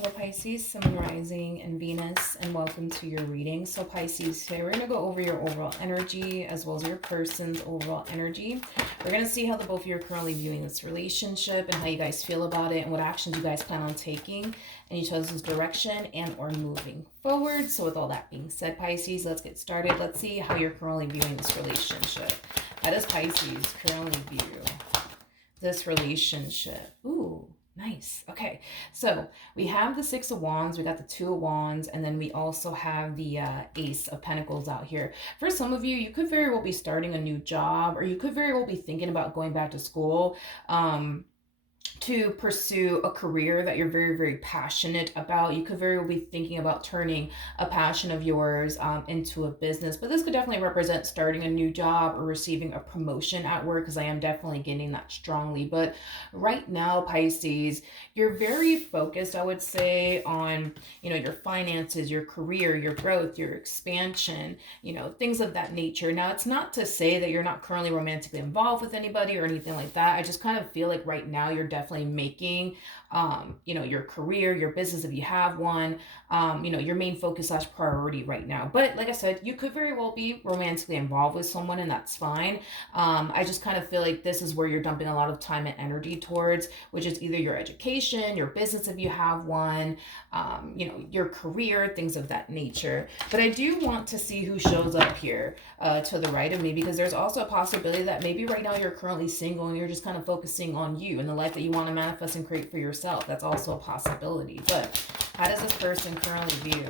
Hello Pisces, Sun Rising and Venus, and welcome to your reading. So Pisces, today we're going to go over your overall energy as well as your person's overall energy. We're going to see how the both of you are currently viewing this relationship and how you guys feel about it and what actions you guys plan on taking in each other's direction and or moving forward. So with all that being said, Pisces, let's get started. Let's see how you're currently viewing this relationship. How does Pisces currently view this relationship? Ooh. Nice. Okay, so we have the Six of Wands, we got the Two of Wands, and then we also have the Ace of Pentacles out here. For some of you, you could very well be starting a new job, or you could very well be thinking about going back to school. To pursue a career that you're very, very passionate about. You could very well be thinking about turning a passion of yours into a business, but this could definitely represent starting a new job or receiving a promotion at work, because I am definitely getting that strongly. But right now, Pisces, you're very focused, I would say, on, your finances, your career, your growth, your expansion, things of that nature. Now, it's not to say that you're not currently romantically involved with anybody or anything like that. I just kind of feel like right now you're definitely making your career, your business, if you have one, your main focus / priority right now. But like I said, you could very well be romantically involved with someone, and that's fine. I just kind of feel like this is where you're dumping a lot of time and energy towards, which is either your education, your business if you have one, your career, things of that nature. But I do want to see who shows up here to the right of me, because there's also a possibility that maybe right now you're currently single and you're just kind of focusing on you and the life that you want to manifest and create for yourself. That's also a possibility. But how does this person currently view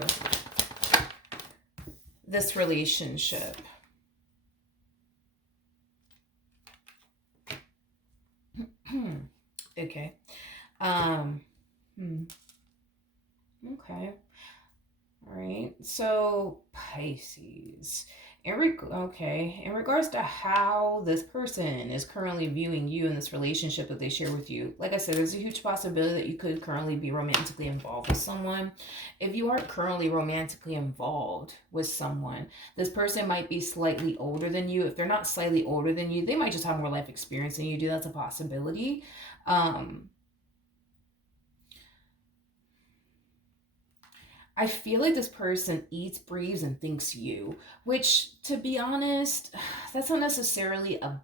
this relationship? Okay. Okay. All right. So Pisces. In regards to how this person is currently viewing you in this relationship that they share with you, like I said, there's a huge possibility that you could currently be romantically involved with someone. If you aren't currently romantically involved with someone, this person might be slightly older than you. If they're not slightly older than you, they might just have more life experience than you do. That's a possibility. I feel like this person eats, breathes, and thinks you, which, to be honest, that's not necessarily a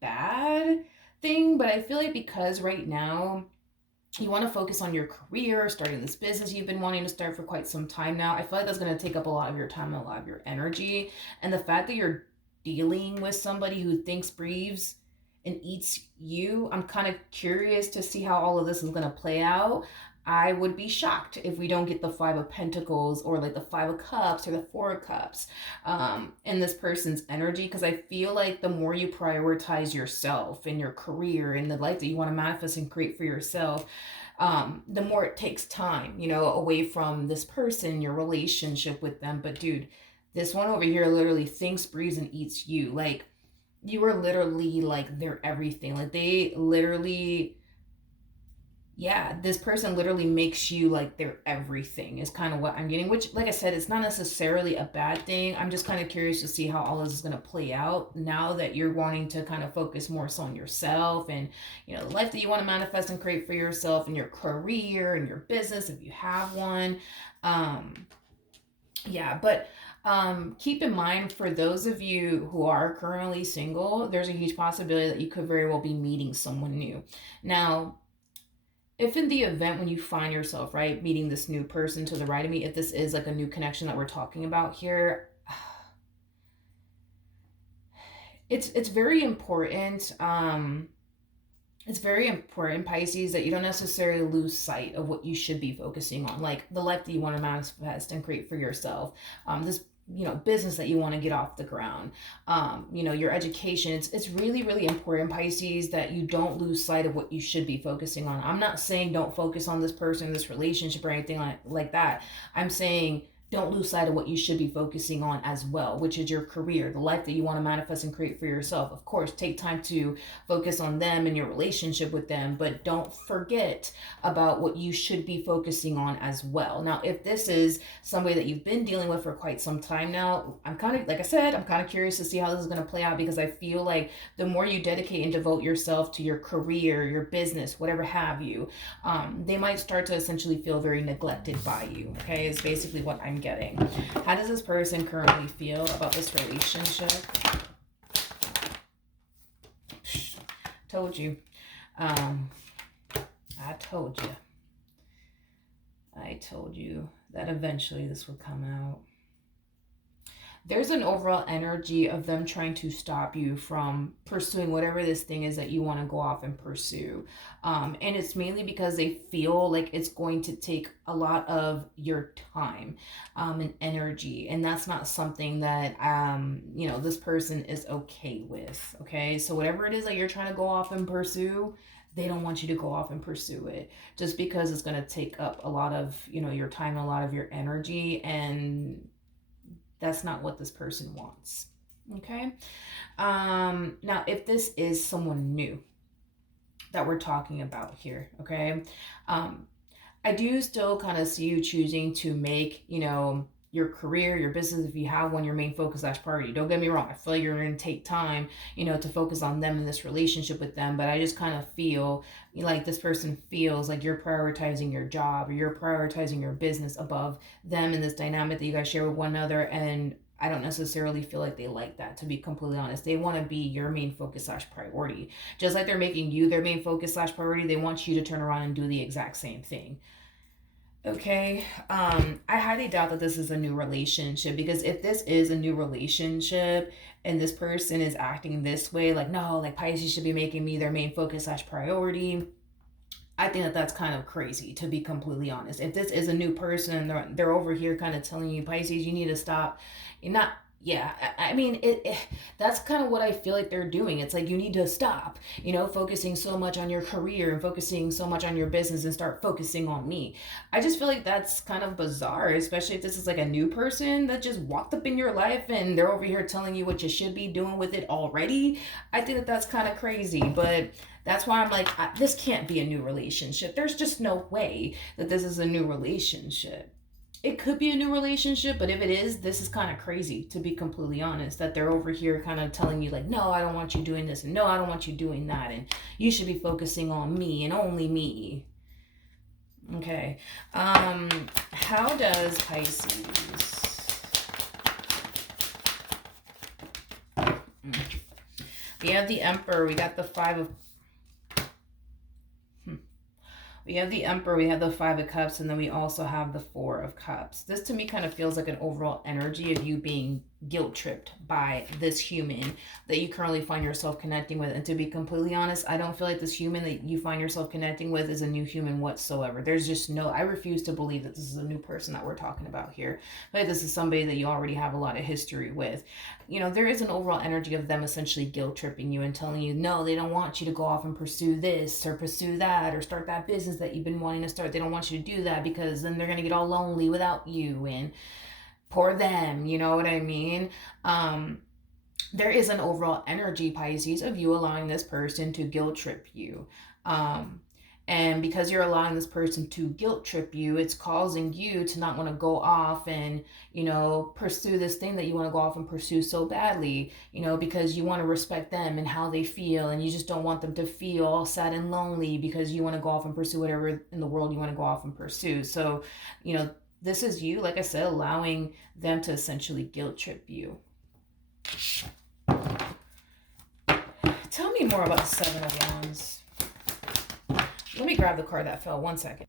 bad thing, but I feel like because right now you want to focus on your career, starting this business you've been wanting to start for quite some time now, I feel like that's going to take up a lot of your time and a lot of your energy. And the fact that you're dealing with somebody who thinks, breathes, and eats you, I'm kind of curious to see how all of this is going to play out. I would be shocked if we don't get the Five of Pentacles or like the Five of Cups or the Four of Cups in this person's energy, because I feel like the more you prioritize yourself and your career and the life that you want to manifest and create for yourself, the more it takes time, away from this person, your relationship with them. But dude, this one over here literally thinks, breathes, and eats you. Like, you are literally like their everything. Like, they literally, this person literally makes you like their everything, is kind of what I'm getting, which, like I said, it's not necessarily a bad thing. I'm just kind of curious to see how all this is going to play out now that you're wanting to kind of focus more so on yourself and, the life that you want to manifest and create for yourself, and your career and your business if you have one. But keep in mind, for those of you who are currently single, there's a huge possibility that you could very well be meeting someone new. Now, if in the event when you find yourself, right, meeting this new person to the right of me, if this is like a new connection that we're talking about here, it's very important. It's very important, Pisces, that you don't necessarily lose sight of what you should be focusing on, like the life that you want to manifest and create for yourself. This business that you want to get off the ground, your education. It's really, really important, Pisces, that you don't lose sight of what you should be focusing on. I'm not saying don't focus on this person, this relationship, or anything like that. I'm saying don't lose sight of what you should be focusing on as well, which is your career, the life that you want to manifest and create for yourself. Of course, take time to focus on them and your relationship with them, but don't forget about what you should be focusing on as well. Now, if this is somebody that you've been dealing with for quite some time now, I'm kind of, like I said, I'm kind of curious to see how this is going to play out, because I feel like the more you dedicate and devote yourself to your career, your business, whatever have you, they might start to essentially feel very neglected by you. Okay, is basically what I'm getting. How does this person currently feel about this relationship? Told you. I told you. I told you that eventually this would come out. There's an overall energy of them trying to stop you from pursuing whatever this thing is that you want to go off and pursue. And it's mainly because they feel like it's going to take a lot of your time and energy. And that's not something that, this person is okay with. Okay. So whatever it is that you're trying to go off and pursue, they don't want you to go off and pursue it, just because it's going to take up a lot of, your time, a lot of your energy, and that's not what this person wants. Okay. Now, if this is someone new that we're talking about here, okay, I do still kind of see you choosing to make, your career, your business, if you have one, your main focus / priority. Don't get me wrong. I feel like you're going to take time, to focus on them in this relationship with them. But I just kind of feel like this person feels like you're prioritizing your job, or you're prioritizing your business above them in this dynamic that you guys share with one another. And I don't necessarily feel like they like that, to be completely honest. They want to be your main focus / priority. Just like they're making you their main focus / priority, they want you to turn around and do the exact same thing. Okay. I highly doubt that this is a new relationship, because if this is a new relationship and this person is acting this way, like, no, like Pisces should be making me their main focus / priority, I think that that's kind of crazy, to be completely honest. If this is a new person, they're over here kind of telling you, Pisces, you need to stop. You're not, yeah, I mean, that's kind of what I feel like they're doing. It's like, you need to stop, focusing so much on your career and focusing so much on your business and start focusing on me. I just feel like that's kind of bizarre, especially if this is like a new person that just walked up in your life and they're over here telling you what you should be doing with it already. I think that that's kind of crazy, but that's why I'm like, this can't be a new relationship. There's just no way that this is a new relationship. It could be a new relationship, but if it is, this is kind of crazy, to be completely honest, that they're over here kind of telling you like, no, I don't want you doing this, and no, I don't want you doing that, and you should be focusing on me and only me. Okay. How does Pisces... We have the Emperor, we got the Five of... We have the Emperor, we have the Five of Cups, and then we also have the Four of Cups. This to me kind of feels like an overall energy of you being guilt tripped by this human that you currently find yourself connecting with. And to be completely honest, I don't feel like this human that you find yourself connecting with is a new human whatsoever. There's just no, I refuse to believe that this is a new person that we're talking about here. But this is somebody that you already have a lot of history with. There is an overall energy of them essentially guilt tripping you and telling you, no, they don't want you to go off and pursue this or pursue that or start that business that you've been wanting to start. They don't want you to do that, because then they're going to get all lonely without you, and poor them, you know what I mean? There is an overall energy, Pisces, of you allowing this person to guilt trip you. And because you're allowing this person to guilt trip you, it's causing you to not want to go off and, pursue this thing that you want to go off and pursue so badly, because you want to respect them and how they feel. And you just don't want them to feel all sad and lonely, because you want to go off and pursue whatever in the world you want to go off and pursue. So, this is you, like I said, allowing them to essentially guilt trip you. Tell me more about the Seven of Wands. Let me grab the card that fell. 1 second.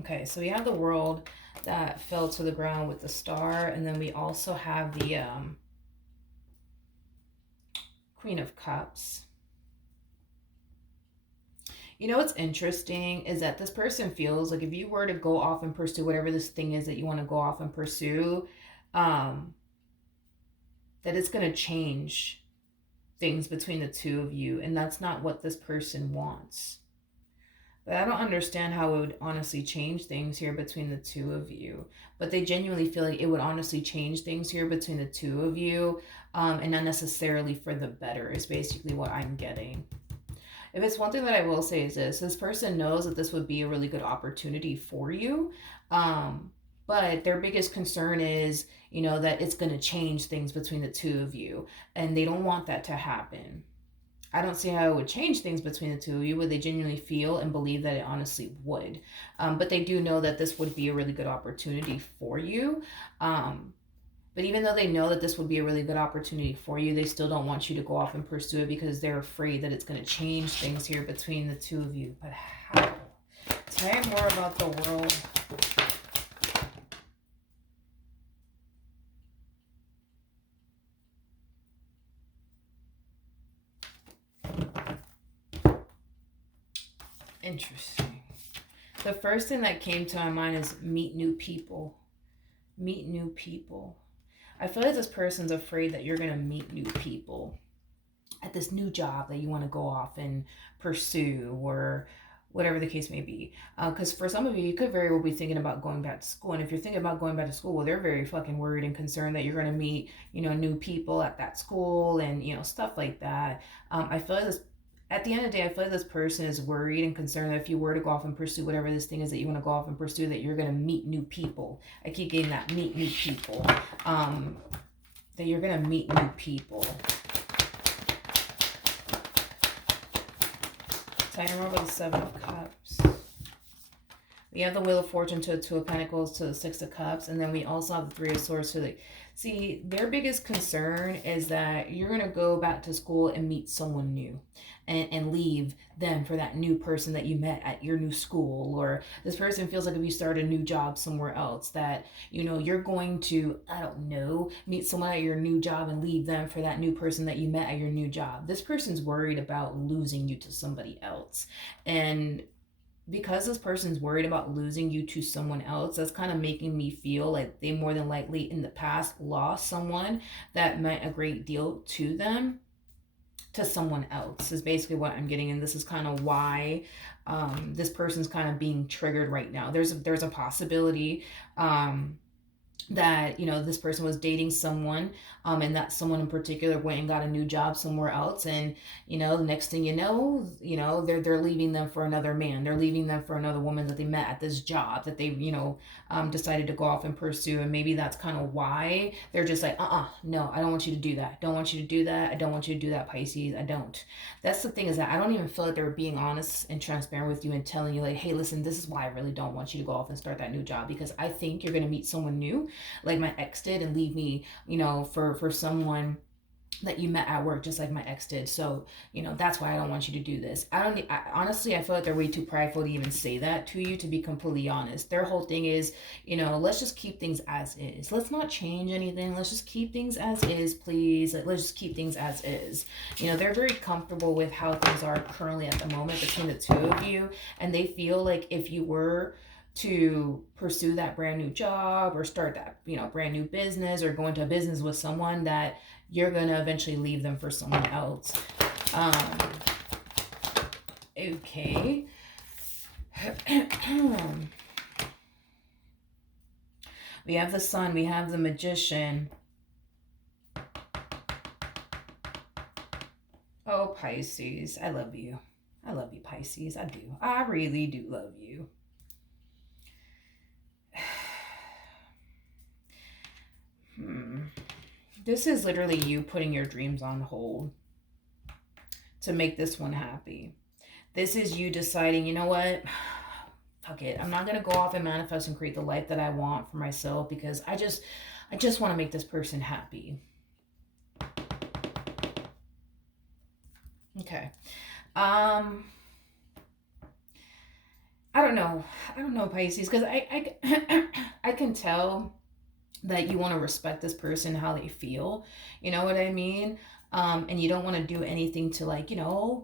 Okay, so we have the World that fell to the ground with the Star, and then we also have the Queen of Cups. What's interesting is that this person feels like if you were to go off and pursue whatever this thing is that you want to go off and pursue, that it's going to change things between the two of you, and that's not what this person wants. But I don't understand how it would honestly change things here between the two of you. But they genuinely feel like it would honestly change things here between the two of you, and not necessarily for the better, is basically what I'm getting. If it's one thing that I will say is this person knows that this would be a really good opportunity for you. Um, but their biggest concern is, that it's going to change things between the two of you. And they don't want that to happen. I don't see how it would change things between the two of you, but they genuinely feel and believe that it honestly would. But they do know that this would be a really good opportunity for you. Um, but even though they know that this would be a really good opportunity for you, they still don't want you to go off and pursue it because they're afraid that it's going to change things here between the two of you. But how? Tell me more about the world. Interesting. The first thing that came to my mind is meet new people. Meet new people. I feel like this person's afraid that you're going to meet new people at this new job that you want to go off and pursue, or whatever the case may be. Because for some of you, you could very well be thinking about going back to school. And if you're thinking about going back to school, well, they're very fucking worried and concerned that you're going to meet, new people at that school and, stuff like that. I feel like this. At the end of the day, I feel like this person is worried and concerned that if you were to go off and pursue whatever this thing is that you want to go off and pursue, that you're going to meet new people. I keep getting that meet new people. That you're going to meet new people. Tell me more about the Seven of Cups. We have the Wheel of Fortune to the Two of Pentacles to the Six of Cups. And then we also have the Three of Swords to the... See, their biggest concern is that you're going to go back to school and meet someone new. And leave them for that new person that you met at your new school. Or this person feels like if you start a new job somewhere else that, you're going to, I don't know, meet someone at your new job and leave them for that new person that you met at your new job. This person's worried about losing you to somebody else. And because this person's worried about losing you to someone else, that's kind of making me feel like they more than likely in the past lost someone that meant a great deal to them to someone else, is basically what I'm getting. And this is kind of why this person's kind of being triggered right now. There's a possibility that this person was dating someone, and that someone in particular went and got a new job somewhere else, and the next thing they're leaving them for another man. They're leaving them for another woman that they met at this job that they decided to go off and pursue. And maybe that's kind of why they're just like, no, I don't want you to do that. Don't want you to do that. I don't want you to do that, Pisces. I don't. That's the thing, is that I don't even feel like they're being honest and transparent with you and telling you like, hey, listen, this is why I really don't want you to go off and start that new job, because I think you're going to meet someone new like my ex did, and leave me, for someone that you met at work, just like my ex did. So, that's why I don't want you to do this. Honestly, I feel like they're way too prideful to even say that to you, to be completely honest. Their whole thing is, let's just keep things as is. Let's not change anything. Let's just keep things as is, please. Like, let's just keep things as is. They're very comfortable with how things are currently at the moment between the two of you. And they feel like if you were to pursue that brand new job or start that, brand new business, or go into a business with someone, that you're going to eventually leave them for someone else. Okay. We have the Sun, we have the Magician. Oh, Pisces, I love you. I love you, Pisces. I do. I really do love you. This is literally you putting your dreams on hold to make this one happy. This is you deciding, you know what? Fuck it. I'm not going to go off and manifest and create the life that I want for myself, because I just want to make this person happy. Okay. I don't know, Pisces, because I can tell that you want to respect this person, how they feel, you know what I mean? And you don't want to do anything to, like,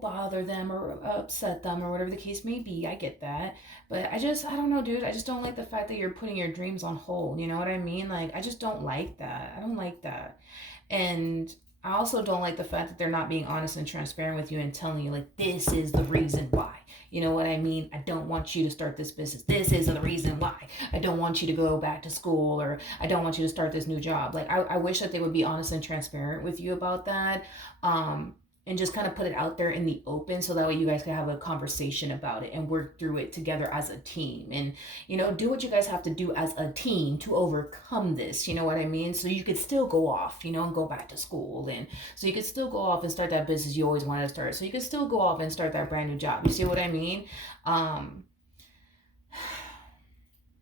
bother them or upset them or whatever the case may be. I get that. But I don't know, dude. I just don't like the fact that you're putting your dreams on hold. You know what I mean? Like, I just don't like that. I don't like that. And I also don't like the fact that they're not being honest and transparent with you and telling you, like, this is the reason why. You know what I mean? I don't want you to start this business. This is the reason why. I don't want you to go back to school, or I don't want you to start this new job. Like, I wish that they would be honest and transparent with you about that. And just kind of put it out there in the open, so that way you guys can have a conversation about it and work through it together as a team, and do what you guys have to do as a team to overcome this. You know what I mean? So you could still go off, and go back to school, and so you could still go off and start that business you always wanted to start, so you could still go off and start that brand new job. You see what I mean? All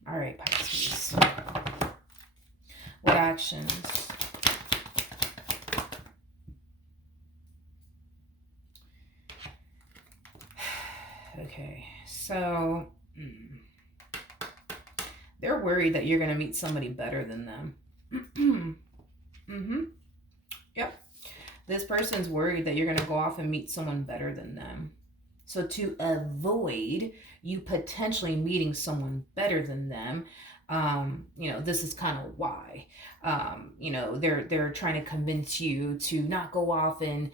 right, Pisces, what actions? Okay, so they're worried that you're going to meet somebody better than them. Yep. This person's worried that you're going to go off and meet someone better than them. So to avoid you potentially meeting someone better than them, this is kind of why. They're trying to convince you to not go off and,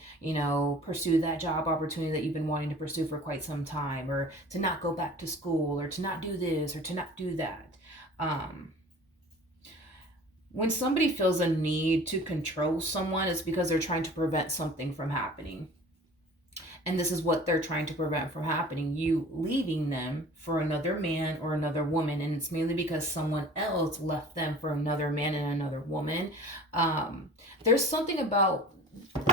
pursue that job opportunity that you've been wanting to pursue for quite some time, or to not go back to school, or to not do this, or to not do that. When somebody feels a need to control someone, it's because they're trying to prevent something from happening. And this is what they're trying to prevent from happening, you leaving them for another man or another woman. And it's mainly because someone else left them for another man and another woman. There's something about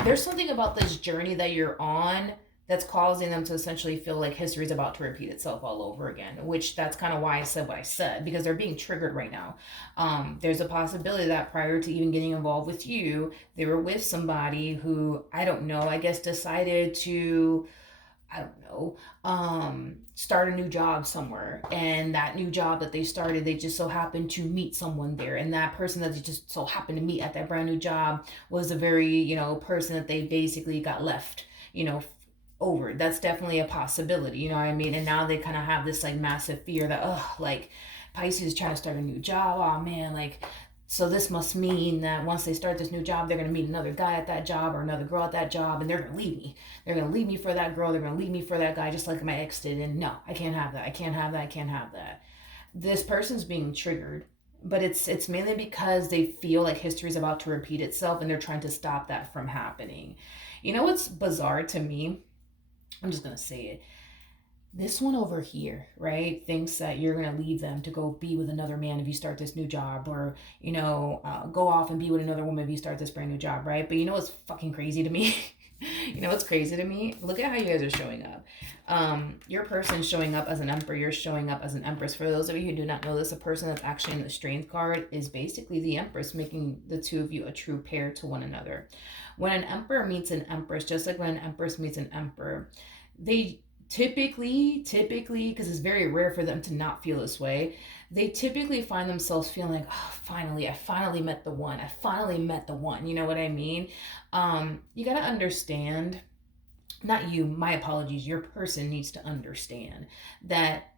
this journey that you're on that's causing them to essentially feel like history is about to repeat itself all over again, which that's kind of why I said what I said, because they're being triggered right now. There's a possibility that prior to even getting involved with you, they were with somebody who, I don't know, I guess decided to, start a new job somewhere. And that new job that they started, they just so happened to meet someone there. And that person that they just so happened to meet at that brand new job was a very, person that they basically got left, over. That's definitely a possibility, you know what I mean? And now they kind of have this like massive fear that, like, Pisces is trying to start a new job. Oh man, like, so this must mean that once they start this new job, they're going to meet another guy at that job or another girl at that job, and they're going to leave me. They're going to leave me for that girl. They're going to leave me for that guy, just like my ex did. And no, I can't have that. I can't have that. I can't have that. This person's being triggered, but it's mainly because they feel like history is about to repeat itself, and they're trying to stop that from happening. You know what's bizarre to me? I'm just going to say it. This one over here, right, thinks that you're going to leave them to go be with another man if you start this new job, or, go off and be with another woman if you start this brand new job, right? But you know what's fucking crazy to me? You know what's crazy to me? Look at how you guys are showing up. Your person's showing up as an emperor. You're showing up as an empress. For those of you who do not know this, a person that's actually in the strength card is basically the empress, making the two of you a true pair to one another. When an emperor meets an empress, just like when an empress meets an emperor, they typically, because it's very rare for them to not feel this way, they typically find themselves feeling like, oh, I finally met the one. I finally met the one. You know what I mean? You got to understand, not you, my apologies, your person needs to understand that,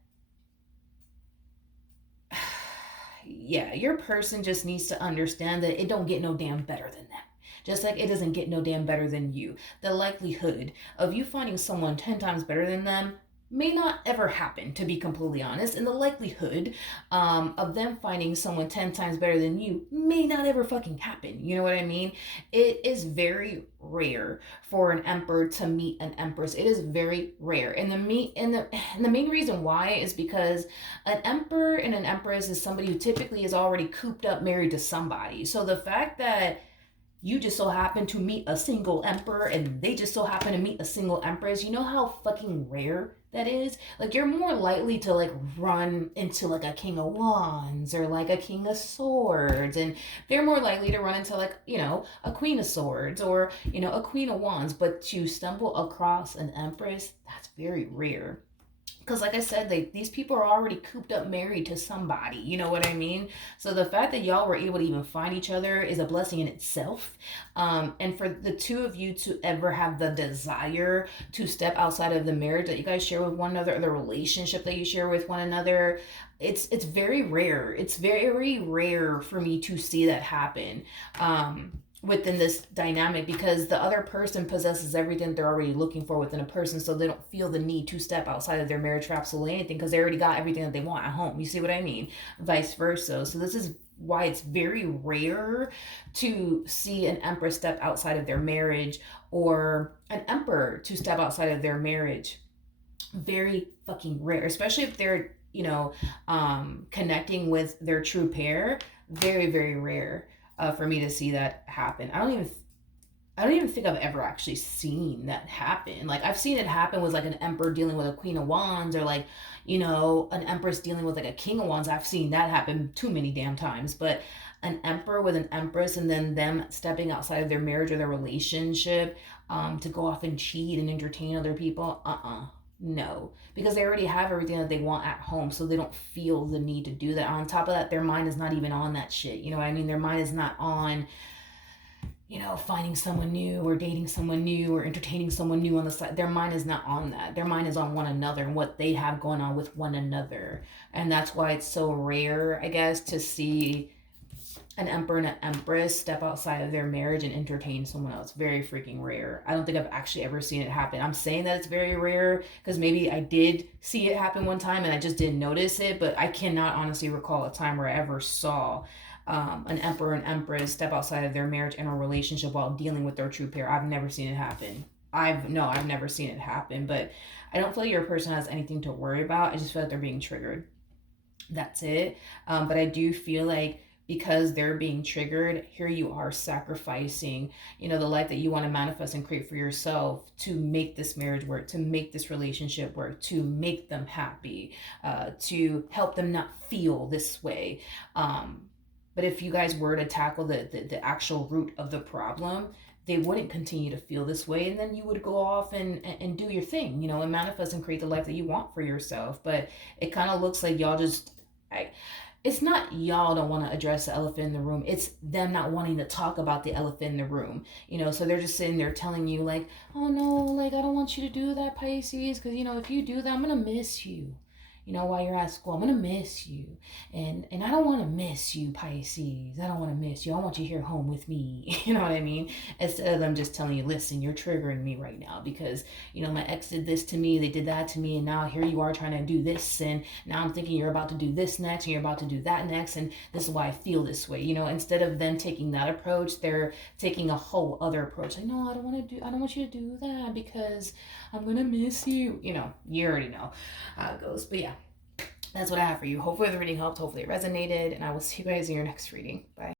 yeah, your person just needs to understand that it don't get no damn better than that. Just like it doesn't get no damn better than you. The likelihood of you finding someone 10 times better than them may not ever happen, to be completely honest. And the likelihood of them finding someone 10 times better than you may not ever fucking happen. You know what I mean? It is very rare for an emperor to meet an empress. It is very rare. And the main reason why is because an emperor and an empress is somebody who typically is already cooped up married to somebody. So the fact that you just so happen to meet a single emperor and they just so happen to meet a single empress, you know how fucking rare that is? Like, you're more likely to like run into like a king of wands or like a king of swords, and they're more likely to run into like, a queen of swords or, a queen of wands. But to stumble across an empress, that's very rare. Because like I said, these people are already cooped up married to somebody. You know what I mean? So the fact that y'all were able to even find each other is a blessing in itself. And for the two of you to ever have the desire to step outside of the marriage that you guys share with one another, or the relationship that you share with one another, it's very rare. It's very rare for me to see that happen. within this dynamic, because the other person possesses everything they're already looking for within a person, so they don't feel the need to step outside of their marriage for absolutely anything because they already got everything that they want at home. You see what I mean? Vice versa. So this is why it's very rare to see an empress step outside of their marriage, or an emperor to step outside of their marriage. Very fucking rare, especially if they're, connecting with their true pair. Very, very rare, for me to see that happen. I don't even think I've ever actually seen that happen. Like, I've seen it happen with like an emperor dealing with a queen of wands, or like, an empress dealing with like a king of wands. I've seen that happen too many damn times. But an emperor with an empress, and then them stepping outside of their marriage or their relationship, to go off and cheat and entertain other people, no, because they already have everything that they want at home, so they don't feel the need to do that. On top of that, their mind is not even on that shit. You know what I mean? Their mind is not on, finding someone new or dating someone new or entertaining someone new on the side. Their mind is not on that. Their mind is on one another and what they have going on with one another. And that's why it's so rare, I guess, to see an emperor and an empress step outside of their marriage and entertain someone else. Very freaking rare. I don't think I've actually ever seen it happen. I'm saying that it's very rare because maybe I did see it happen one time and I just didn't notice it, but I cannot honestly recall a time where I ever saw, an emperor and empress step outside of their marriage and a relationship while dealing with their true pair. I've never seen it happen. I've never seen it happen, but I don't feel like your person has anything to worry about. I just feel like they're being triggered. That's it. But I do feel like because they're being triggered, here you are sacrificing, the life that you want to manifest and create for yourself to make this marriage work, to make this relationship work, to make them happy, to help them not feel this way. But if you guys were to tackle the actual root of the problem, they wouldn't continue to feel this way, and then you would go off and do your thing, and manifest and create the life that you want for yourself. But it kind of looks like y'all just, I, it's not y'all don't want to address the elephant in the room. It's them not wanting to talk about the elephant in the room. So they're just sitting there telling you like, oh no, like I don't want you to do that, Pisces, because if you do that, I'm gonna miss you. While you're at school, I'm gonna miss you, and I don't want to miss you, Pisces. I don't want to miss you. I want you here home with me. You know what I mean? Instead of them just telling you, listen, you're triggering me right now because my ex did this to me, they did that to me, and now here you are trying to do this, and now I'm thinking you're about to do this next, and you're about to do that next, and this is why I feel this way. Instead of them taking that approach, they're taking a whole other approach. Like, no, I don't want you to do that because I'm gonna miss you. You already know how it goes. But yeah, that's what I have for you. Hopefully the reading helped. Hopefully it resonated. And I will see you guys in your next reading. Bye.